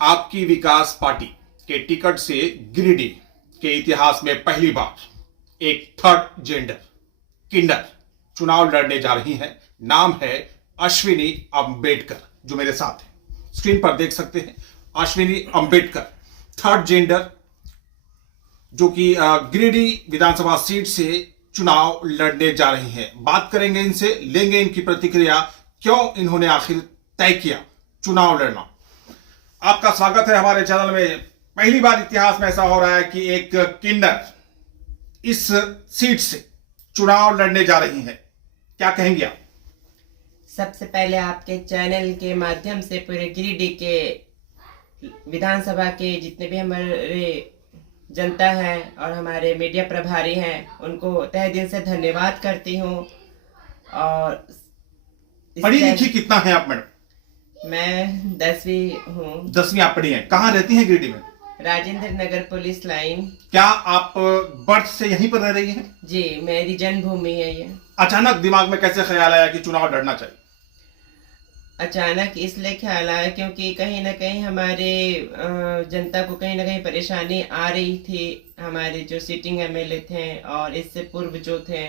आपकी विकास पार्टी के टिकट से गिरिडीह के इतिहास में पहली बार एक थर्ड जेंडर किंडर चुनाव लड़ने जा रही हैं। नाम है अश्विनी अंबेडकर, जो मेरे साथ है, स्क्रीन पर देख सकते हैं। अश्विनी अंबेडकर थर्ड जेंडर, जो कि गिरिडीह विधानसभा सीट से चुनाव लड़ने जा रही हैं। बात करेंगे इनसे, लेंगे इनकी प्रतिक्रिया, क्यों इन्होंने आखिर तय किया चुनाव लड़ना। आपका स्वागत है हमारे चैनल में। पहली बार इतिहास में ऐसा हो रहा है कि एक किंडर इस सीट से चुनाव लड़ने जा रही है, क्या कहेंगे आप? सबसे पहले आपके चैनल के माध्यम से पूरे गिरिडीह के विधानसभा के जितने भी हमारे जनता है और हमारे मीडिया प्रभारी हैं, उनको तहे दिल से धन्यवाद करती हूँ। और पढ़ी लिखी कितना है आप मैडम? मैं 10वीं हूँ। 10वीं आप पढ़ी हैं। कहाँ रहती हैं गिरिडीह में? Rajendra Nagar police line. क्या आप बर्थ से यहीं पर रह रही हैं? जी, मेरी जन्मभूमि है ये। अचानक दिमाग में कैसे ख्याल आया कि चुनाव लड़ना चाहिए? अचानक इसलिए ख्याल आया क्योंकि कहीं ना कहीं हमारे जनता को कहीं ना कहीं परेशानी आ रही थी। हमारे जो सिटिंग एमएलए थे और इससे पूर्व जो थे,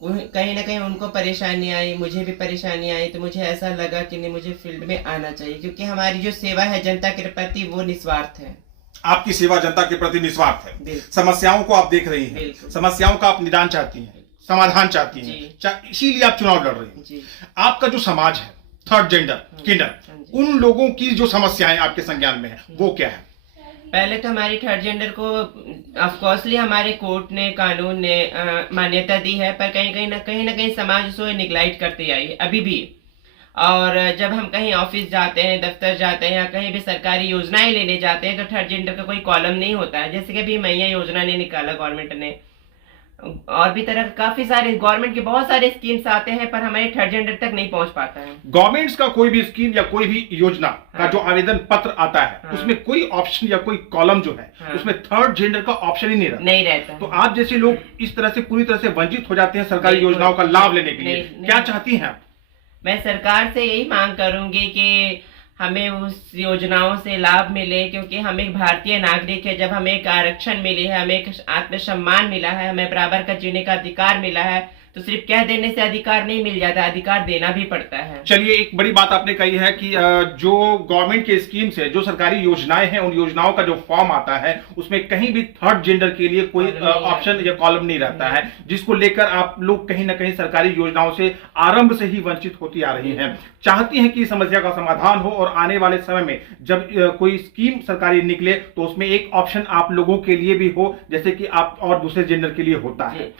कहीं ना कहीं उनको परेशानी आई, मुझे भी परेशानी आई। तो मुझे ऐसा लगा कि नहीं, मुझे फील्ड में आना चाहिए, क्योंकि हमारी जो सेवा है जनता के प्रति वो निस्वार्थ है। आपकी सेवा जनता के प्रति निस्वार्थ है। समस्याओं को आप देख रही हैं, समस्याओं का आप निदान चाहती हैं, समाधान चाहती हैं, इसीलिए आप चुनाव लड़ रही हैं। आपका जो समाज है थर्ड जेंडर किंडर, उन लोगों की जो समस्याएं आपके संज्ञान में है वो क्या है? पहले तो हमारी थर्ड जेंडर को ऑफकोर्सली हमारे कोर्ट ने, कानून ने मान्यता दी है, पर कहीं ना कहीं समाज उसको निगलेक्ट करती आई है अभी भी। और जब हम कहीं ऑफिस जाते हैं, दफ्तर जाते हैं या कहीं भी सरकारी योजनाएं लेने जाते हैं, तो थर्ड जेंडर का कोई कॉलम नहीं होता है। जैसे कि अभी मैया योजना ने निकाला गवर्नमेंट ने, और भी तरह काफी सारे गवर्नमेंट के बहुत सारे स्कीम्स आते हैं, पर हमारे थर्ड जेंडर तक नहीं पहुंच पाता है। गवर्नमेंट का कोई भी स्कीम या कोई भी योजना का जो आवेदन पत्र आता है, उसमें कोई ऑप्शन या कोई कॉलम जो है, उसमें थर्ड जेंडर का ऑप्शन ही नहीं रहता। तो आप जैसे लोग इस तरह से पूरी तरह से वंचित हो जाते हैं सरकारी योजनाओं का लाभ लेने के लिए। क्या चाहती हैं आप? मैं सरकार से यही मांग करूंगी कि हमें उस योजनाओं से लाभ मिले, क्योंकि हम एक भारतीय नागरिक है। जब हमें एक आरक्षण मिली है, हमें एक आत्मसम्मान मिला है, हमें बराबर का जीने का अधिकार मिला है, तो सिर्फ कह देने से अधिकार नहीं मिल जाता, अधिकार देना भी पड़ता है। चलिए, एक बड़ी बात आपने कही है कि जो गवर्नमेंट के स्कीम्स है, जो सरकारी योजनाएं हैं, उन योजनाओं का जो फॉर्म आता है उसमें कहीं भी थर्ड जेंडर के लिए कोई ऑप्शन या कॉलम नहीं रहता है, जिसको लेकर आप लोग कहीं ना कहीं सरकारी योजनाओं से आरंभ से ही वंचित होती आ रही हैं। चाहती हैं कि इस समस्या का समाधान हो और आने वाले समय में जब कोई स्कीम सरकारी निकले तो उसमें एक ऑप्शन आप लोगों के लिए भी हो, जैसे कि आप और दूसरे जेंडर के लिए होता है।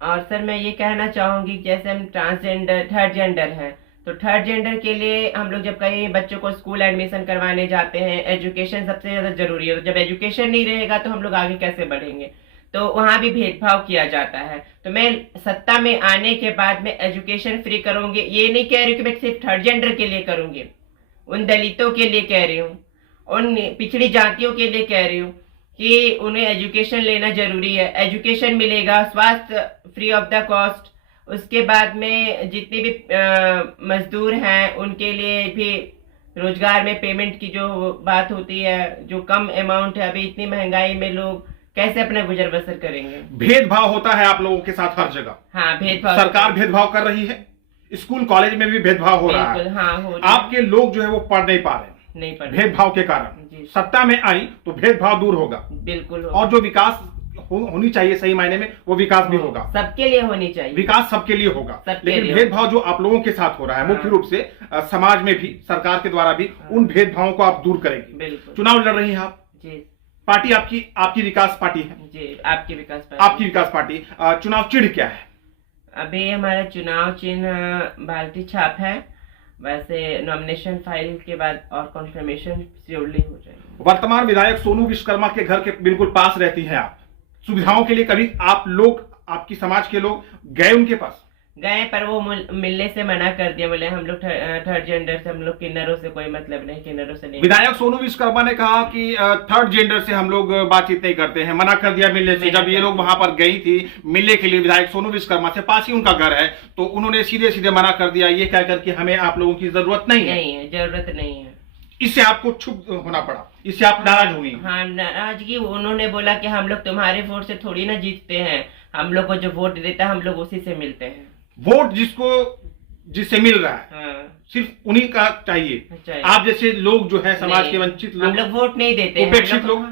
और सर, मैं ये कहना चाहूंगी, जैसे हम ट्रांसजेंडर थर्ड जेंडर हैं, तो थर्ड जेंडर के लिए हम लोग जब कहीं बच्चों को स्कूल एडमिशन करवाने जाते हैं, एजुकेशन सबसे ज्यादा जरूरी है। तो जब एजुकेशन नहीं रहेगा तो हम लोग आगे कैसे बढ़ेंगे? तो वहां भी भेदभाव किया जाता है। तो मैं सत्ता में आने के बाद में एजुकेशन फ्री करूंगी। ये नहीं कह रही कि मैं सिर्फ थर्ड जेंडर के लिए करूंगी, उन दलितों के लिए कह रही हूँ, उन पिछड़ी जातियों के लिए कह रही हूँ कि उन्हें एजुकेशन लेना जरूरी है। एजुकेशन मिलेगा, स्वास्थ्य फ्री ऑफ द कॉस्ट। उसके बाद में जितने भी मजदूर हैं उनके लिए भी रोजगार में पेमेंट की जो बात होती है, जो कम अमाउंट है, अभी इतनी महंगाई में लोग कैसे अपना गुजर बसर करेंगे? भेदभाव होता है आप लोगों के साथ हर जगह। हाँ, भेदभाव। सरकार भेदभाव कर रही है, स्कूल कॉलेज में भी भेदभाव हो रहा है। हाँ, आपके लोग जो है वो पढ़ नहीं पा रहे, नहीं पढ़, भेदभाव के कारण। सत्ता में आई तो भेदभाव दूर होगा, बिल्कुल, और जो विकास होनी चाहिए सही मायने में, वो विकास भी होगा। सबके लिए होनी चाहिए, विकास सबके लिए होगा। लेकिन भेदभाव जो आप लोगों के साथ हो रहा है, मुख्य रूप से समाज में भी, सरकार के द्वारा भी, उन भेदभावों को आप दूर करेंगे। चुनाव लड़ रही हैं आप जी। पार्टी आपकी विकास पार्टी है जी। आपकी विकास पार्टी। चुनाव चिन्ह क्या है? अभी हमारा चुनाव चिन्ह भारतीय छाप है। वैसे नॉमिनेशन फाइल के बाद और कॉन्फर्मेशन श्योरली हो जाएगी। वर्तमान विधायक सोनू विश्वकर्मा के घर के बिल्कुल पास रहती हैं आप। सुविधाओं के लिए कभी आप लोग, आपकी समाज के लोग गए उनके पास? गए, पर वो मिलने से मना कर दिया। बोले हम लोग थर्ड जेंडर से, हम लोग किन्नरों से कोई मतलब नहीं, किन्नरों से नहीं। विधायक सोनू विश्वकर्मा ने कहा कि थर्ड जेंडर से हम लोग बातचीत नहीं करते हैं, मना कर दिया मिलने से। जब ये लोग वहां पर गई थी मिलने के लिए विधायक सोनू विश्वकर्मा से, पास ही उनका घर है, तो उन्होंने सीधे सीधे मना कर दिया, ये कहकर कि हमें आप लोगों की जरूरत नहीं है। जरूरत नहीं है। इससे आपको चुप होना पड़ा, इससे आप नाराज हुई। हाँ, नाराजगी उन्होंने बोला कि हम लोग तुम्हारे वोट से थोड़ी ना जीतते हैं, हम लोग को जो वोट देता है हम लोग उसी से मिलते हैं। वोट जिससे मिल रहा है, हाँ, सिर्फ उन्हीं का चाहिए। आप जैसे लोग जो है समाज के वंचित हम लोग वोट नहीं देते हैं, उपेक्षित लोग,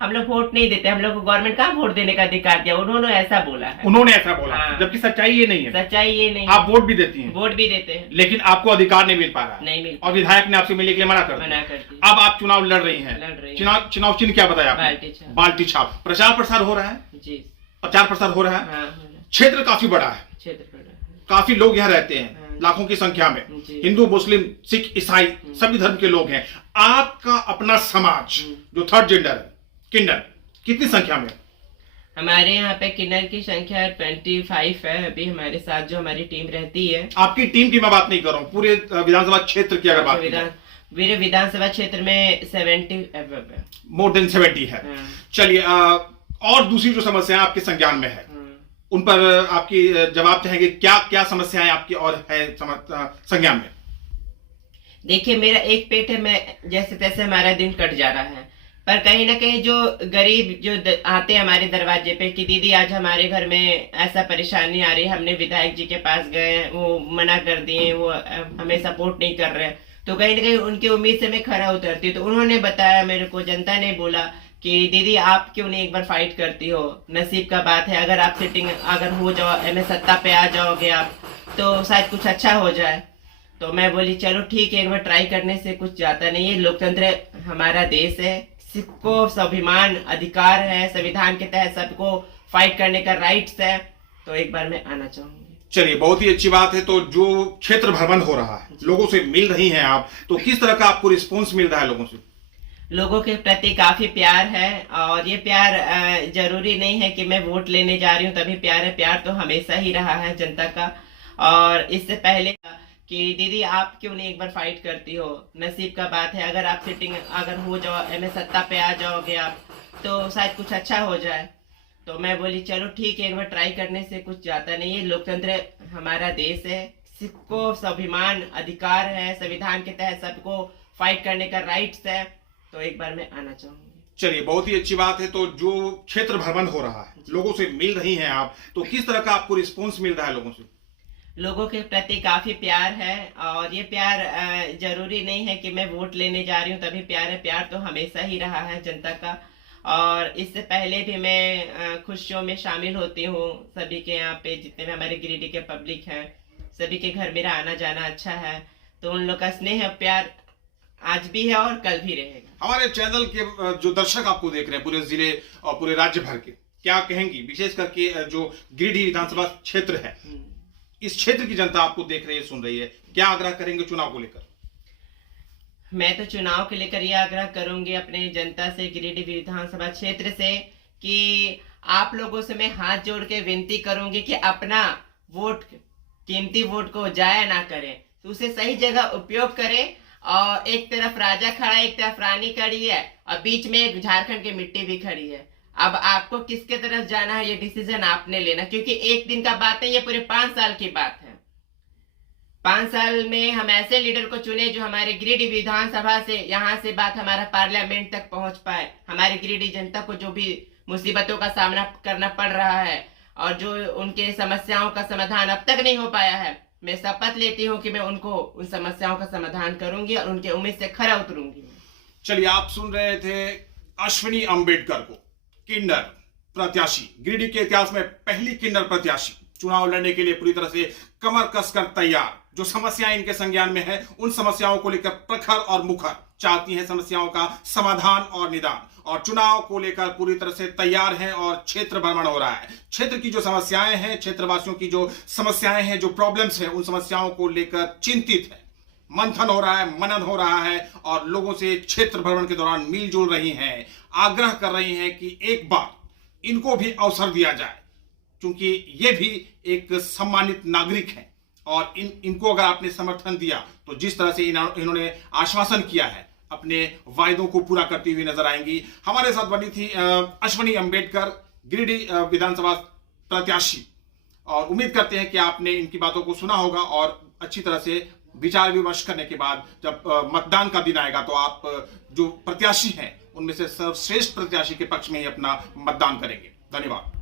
हम लोग वोट नहीं देते, हम लोग को गवर्नमेंट कहाँ वोट देने का अधिकार दिया, उन्होंने ऐसा बोला है। उन्होंने ऐसा बोला, हाँ। जबकि सच्चाई ये नहीं है। सच्चाई ये नहीं, आप वोट भी देती हैं, वोट भी देते हैं, लेकिन आपको अधिकार नहीं मिल पा रहा है, नहीं मिल, और विधायक ने आपसे मिलने के लिए मना कर दिया। अब आप चुनाव लड़ रही हैं, चुनाव चिन्ह क्या बताया आपने? बाल्टी छाप। प्रचार प्रसार हो रहा है जी, प्रचार प्रसार हो रहा है। हाँ, क्षेत्र काफी बड़ा है, क्षेत्र बड़ा है, काफी लोग यहाँ रहते हैं, हाँ। लाखों की संख्या में, जी। हिंदू, मुस्लिम, सिख, ईसाई सभी धर्म के लोग हैं। आपका अपना समाज जो थर्ड जेंडर है, किन्नर, कितनी संख्या में? हमारे यहाँ पे किन्नर की संख्या 25 है अभी हमारे साथ जो हमारी टीम रहती है। आपकी टीम की मैं बात नहीं कर रहा हूँ, पूरे विधानसभा क्षेत्र की अगर बात करें, मेरे विधानसभा क्षेत्र में 70 है, मोर देन 70 है। हाँ। चलिए, और दूसरी जो समस्या आपके संज्ञान में है, उन पर आपकी जवाब चाहेंगे। क्या क्या समस्याएं आपकी और है संज्ञान में? देखिए, मेरा एक पेट है, मैं जैसे तैसे हमारा दिन कट जा रहा है, पर कहीं ना कहीं जो गरीब जो आते हैं हमारे दरवाजे पे कि दीदी आज हमारे घर में ऐसा परेशानी आ रही है, हमने विधायक जी के पास गए, वो मना कर दिए, वो हमें सपोर्ट नहीं कर रहे, तो कहीं ना कहीं उनकी उम्मीद से मैं खरा उतरती हूँ। तो उन्होंने बताया मेरे को, जनता ने बोला कि दीदी आप क्यों नहीं एक बार फाइट करती हो, नसीब का बात है, अगर आप सिटिंग अगर हो जाओ, सत्ता पे आ जाओगे आप, तो शायद कुछ अच्छा हो जाए। तो मैं बोली चलो ठीक है, एक बार ट्राई करने से कुछ जाता नहीं है, लोकतंत्र हमारा देश है, सबको स्वाभिमान अधिकार है, संविधान के तहत सबको फाइट करने का राइट्स है, तो एक बार मैं आना चाहूंगी। चलिए, बहुत ही अच्छी बात है। तो जो क्षेत्र भ्रमण हो रहा है, लोगों से मिल रही हैं आप, तो किस तरह का आपको रिस्पॉन्स मिल रहा है लोगों से? लोगों के प्रति काफी प्यार है, और ये प्यार जरूरी नहीं है कि मैं वोट लेने जा रही हूँ तभी प्यार है, प्यार तो हमेशा ही रहा है जनता का। और इससे पहले कि दीदी आप क्यों नहीं एक बार फाइट करती हो, नसीब का बात है, अगर आप सिटिंग अगर हो जाओ, सत्ता पे आ जाओगे आप, तो शायद कुछ अच्छा हो जाए। तो मैं बोली चलो ठीक है, एक बार ट्राई करने से कुछ जाता नहीं है, लोकतंत्र हमारा देश है, सबको स्वाभिमान अधिकार है, संविधान के तहत सबको फाइट करने का राइट्स है, तो एक बार मैं आना चाहूंगी। चलिए, बहुत ही अच्छी बात है। तो जो क्षेत्र भ्रमण हो रहा है, लोगों से मिल रही हैं आप, तो किस तरह का आपको रिस्पॉन्स मिल रहा है लोगों से? लोगों के प्रति काफी प्यार है, और ये प्यार जरूरी नहीं है कि मैं वोट लेने जा रही हूँ तभी प्यार है, प्यार तो हमेशा ही रहा है जनता का। और इससे पहले भी मैं खुशियों में शामिल होती हूँ, सभी के यहाँ पे जितने भी हमारे गिरिडीह के पब्लिक हैं, सभी के घर मेरा आना जाना अच्छा है, तो उन लोग का स्नेह प्यार आज भी है और कल भी रहेगा। हमारे चैनल के जो दर्शक आपको देख रहे हैं पूरे जिले और पूरे राज्य भर के, क्या कहेंगी, विशेष करके जो गिरिडीह विधानसभा क्षेत्र है, इस क्षेत्र की जनता आपको देख रही है, सुन रही है, क्या आग्रह करेंगे चुनाव को लेकर? मैं तो चुनाव के लेकर यह आग्रह करूंगी अपने जनता से, गिरिडीह विधानसभा क्षेत्र से, कि आप लोगों से मैं हाथ जोड़ के विनती करूंगी कि अपना वोट, कीमती वोट को जाया ना करें, तो उसे सही जगह उपयोग करें। और एक तरफ राजा खड़ा है, एक तरफ रानी खड़ी है, और बीच में झारखंड की मिट्टी भी खड़ी है। अब आपको किसके तरफ जाना है ये डिसीजन आपने लेना, क्योंकि एक दिन का बात है, ये पूरे 5 साल की बात है। 5 साल में हम ऐसे लीडर को चुने जो हमारे गिरिडीह विधानसभा से, यहाँ से बात हमारा पार्लियामेंट तक पहुंच पाए, हमारे गिरिडीह जनता को जो भी मुसीबतों का सामना करना पड़ रहा है और जो उनके समस्याओं का समाधान अब तक नहीं हो पाया है, मैं शपथ लेती हूँ कि मैं उनको उन समस्याओं का समाधान करूंगी और उनके उम्मीद से खरा उतरूंगी। चलिए, आप सुन रहे थे अश्विनी अम्बेडकर को, किन्नर प्रत्याशी, गिरिडीह के इतिहास में पहली किन्नर प्रत्याशी, चुनाव लड़ने के लिए पूरी तरह से कमर कसकर तैयार। जो समस्याएं इनके संज्ञान में है, उन समस्याओं को लेकर प्रखर और मुखर चाहती हैं समस्याओं का समाधान और निदान, और चुनाव को लेकर पूरी तरह से तैयार हैं और क्षेत्र भ्रमण हो रहा है। क्षेत्र की जो समस्याएं हैं, क्षेत्रवासियों की जो समस्याएं हैं, जो प्रॉब्लम्स हैं, उन समस्याओं को लेकर चिंतित है, मंथन हो रहा है, मनन हो रहा है, और लोगों से क्षेत्र भ्रमण के दौरान मिलजुल रही हैं, आग्रह कर रही हैं कि एक बार इनको भी अवसर दिया जाए, क्योंकि ये भी एक सम्मानित नागरिक हैं, और इनको अगर आपने समर्थन दिया तो जिस तरह से इन्होंने आश्वासन किया है, अपने वायदों को पूरा करती हुई नजर आएंगी। हमारे साथ बनी थी अश्विनी अम्बेडकर, गिरिडीह विधानसभा प्रत्याशी, और उम्मीद करते हैं कि आपने इनकी बातों को सुना होगा और अच्छी तरह से विचार विमर्श करने के बाद जब मतदान का दिन आएगा तो आप जो प्रत्याशी हैं उनमें से सर्वश्रेष्ठ प्रत्याशी के पक्ष में ही अपना मतदान करेंगे। धन्यवाद।